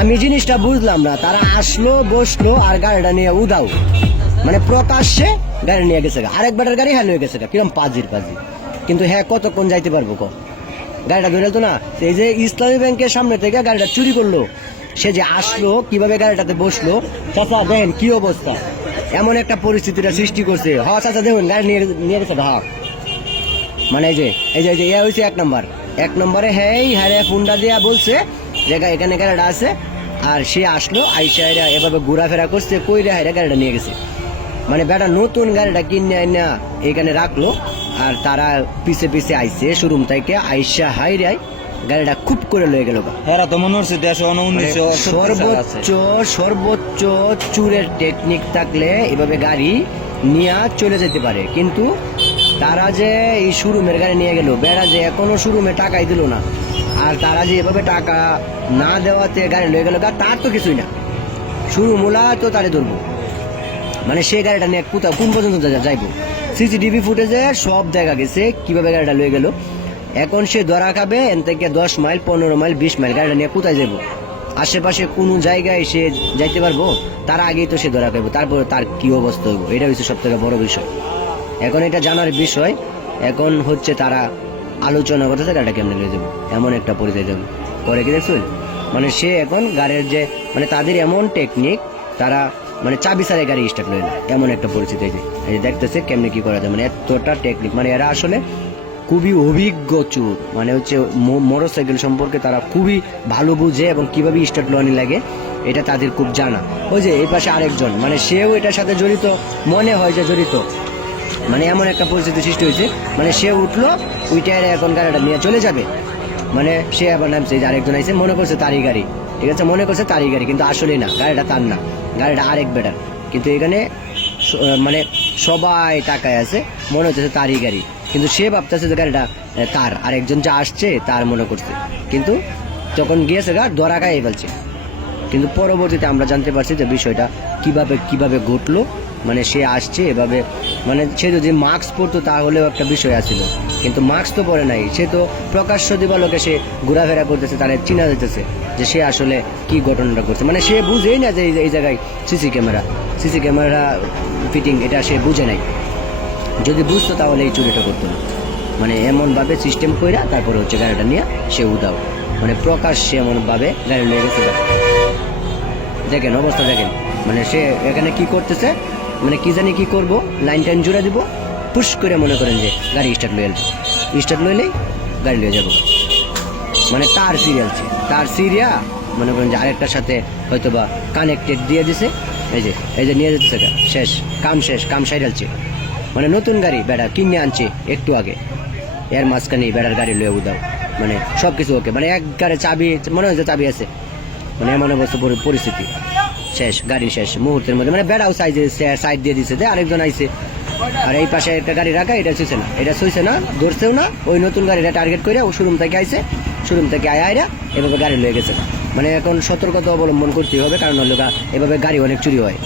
আমি জিনিসটা বুঝলাম না, তারা আসলো বসলো আর গাড়িটা নিয়ে উদাও, মানে প্রকাশ্যে গাড়ি নিয়ে গেছে। আরেকবারের গাড়ি হ্যাঁ নিয়ে গেছে, কিরম পাজির। কিন্তু হ্যাঁ কতক্ষণ যাইতে পারবো গাড়িটা ধরে তো না। এই যে ইসলামী ব্যাংকের সামনে থেকে গাড়িটা চুরি করলো, সে যে আসলো কিভাবে গাড়িটাতে বসলো, চাচা দেখেন কি অবস্থা, এমন একটা পরিস্থিতিটা সৃষ্টি করছে। হ্যাঁ চাচা দেখুন গাড়ি নিয়ে গেছে। হ্যাঁ মানে এই যে ইয়ে হয়েছে 1 নম্বরে হ্যাঁ ফোনটা দিয়া বলছে যে এখানে গাড়িটা আছে, আর সে আসলো আইসা এভাবে ঘোরাফেরা করছে, কইরা হাইরা গাড়িটা নিয়ে গেছে। মানে বেটা নতুন গাড়িটা কিনে না এখানে রাখলো, আর তারা পিছে আইছে শোরুম থেকে, আইসা হাইরাই গাড়িটা খুব করে লয়ে গেল। এরা তো মনে হচ্ছে 1919 সর্বোচ্চ চুরের টেকনিক থাকলে এভাবে গাড়ি নিয়ে চলে যেতে পারে, কিন্তু তারা যে এই শোরুমের গাড়ি নিয়ে গেল, বেড়া যে এখনো শোরুমে টাকাই দিল না, আর তারা যে এভাবে টাকা না দেওয়াতে গাড়ি লয়ে গেল, তার তো কিছুই না, শোরুমওয়ালা তো তারে ধরবো। মানে সে গাড়িটা নিয়ে কোন পর্যন্ত যাইবো? সিসিটিভি ফুটেজে সব দেখা গেছে কিভাবে গাড়িটা লয়ে গেল। এখন সে ধরা খাবে এন থেকে 10 মাইল 15 মাইল 20 মাইল গাড়িটা নিয়ে কোথায় যাবো? আশেপাশে কোনো জায়গায় সে যাইতে পারবো? তার আগেই তো সে ধরা খাইবো, তারপরে তার কি অবস্থা হইব, এটা হচ্ছে সব থেকে বড় বিষয়। এখন এটা জানার বিষয়, এখন হচ্ছে তারা আলোচনা করতেছে গাড়িটা কেমনে নিয়ে যাবো, এমন একটা পরিচয় যাবো করে কি দেখছো? মানে সে এখন গাড়ির যে মানে তাদের এমন টেকনিক, তারা মানে চাবি ছাড়াই গাড়ি স্টার্ট লয় না, এমন একটা পরিস্থিতি। এই যে দেখতেছে কেমনে কি করা যায়, মানে এতটা টেকনিক, মানে এরা আসলে খুবই অভিজ্ঞ চোর। মানে হচ্ছে মোটরসাইকেল সম্পর্কে তারা খুবই ভালো বুঝে এবং কিভাবে স্টার্ট লওয়ানি লাগে এটা তাদের খুব জানা। ওই যে এই পাশে আরেকজন, মানে সেও এটার সাথে জড়িত, মনে হয় যে জড়িত। মানে এমন একটা পরিস্থিতি সৃষ্টি হয়েছে, মানে সে উঠলো উইটারে এখন গাড়িটা নিয়ে চলে যাবে, মানে সে আবার নামছে, যে আরেকজন আইসে মনে করছে তারই গাড়ি, ঠিক আছে, মনে করছে তারই গাড়ি, কিন্তু আসলে না, গাড়িটা তার না, গাড়িটা আরেক বেটার। কিন্তু এখানে মানে সবাই তাকায় আছে, মনে হচ্ছে তারই গাড়ি, কিন্তু সে ভাবতেছে যে গাড়িটা তার, আরেকজন যা আসছে তার মনে করছে, কিন্তু যখন গিয়েছে গা ধরা খাইয়ে ফেলছে। কিন্তু পরবর্তীতে আমরা জানতে পারছি যে বিষয়টা কিভাবে ঘটলো। মানে সে আসছে এভাবে, মানে সে যদি মাস্ক পরতো তাহলেও একটা বিষয় আছিল, কিন্তু মাস্ক তো পরে নাই, সে তো প্রকাশ্য দিবালোকে সে ঘোরাফেরা করতেছে, তারা চিনা যেতেছে যে সে আসলে কি ঘটনাটা করছে। মানে সে বুঝেই না যে এই জায়গায় সিসি ক্যামেরা ফিটিং, এটা সে বুঝে নাই। যদি বুঝতো তাহলে এই চুরিটা করতো না। মানে এমনভাবে সিস্টেম কইরা তারপরে হচ্ছে গাড়িটা নিয়ে সে উদাও, মানে প্রকাশ্যে এমনভাবে গাড়ি নিয়ে গেছে। দেখেন অবস্থা দেখেন, মানে সে এখানে কি করতেছে, মানে কি জানি কি করবো, লাইন টাইন জুড়ে দিব, পুশ করে মনে করেন যে গাড়ি স্টার্ট লইলেই গাড়ি লিয়ে যাবো। মানে তার সিরিয়া মনে করেন যে আরেকটার সাথে হয়তো বা কানেক্টেড দিয়ে দিছে, এই যে নিয়ে যেতেছে, কাম সাইডালছে। মানে নতুন গাড়ি বেড়া কিনে আনছে একটু আগে, এর মাঝখানে বেড়ার গাড়ি লয়ে উদাও, মানে সবকিছু ওকে, মানে এক গাড়ি চাবি মনে হয়েছে চাবি আছে, মানে এমন অবস্থা পরিস্থিতি শেষ, গাড়ি শেষ মুহূর্তের মধ্যে। মানে বেড়াও সাইড দিয়ে দিছে, আরেকজন আইছে, আর এই পাশে একটা গাড়ি রাখা, এটা শুইছে না ধরছেও না, ওই নতুন গাড়িটা টার্গেট করে ও শোরুম থেকে আয়রা এভাবে গাড়ি লয়ে গেছে। মানে এখন সতর্কতা অবলম্বন করতে হবে, কারণ হলো এভাবে গাড়ি অনেক চুরি হয়।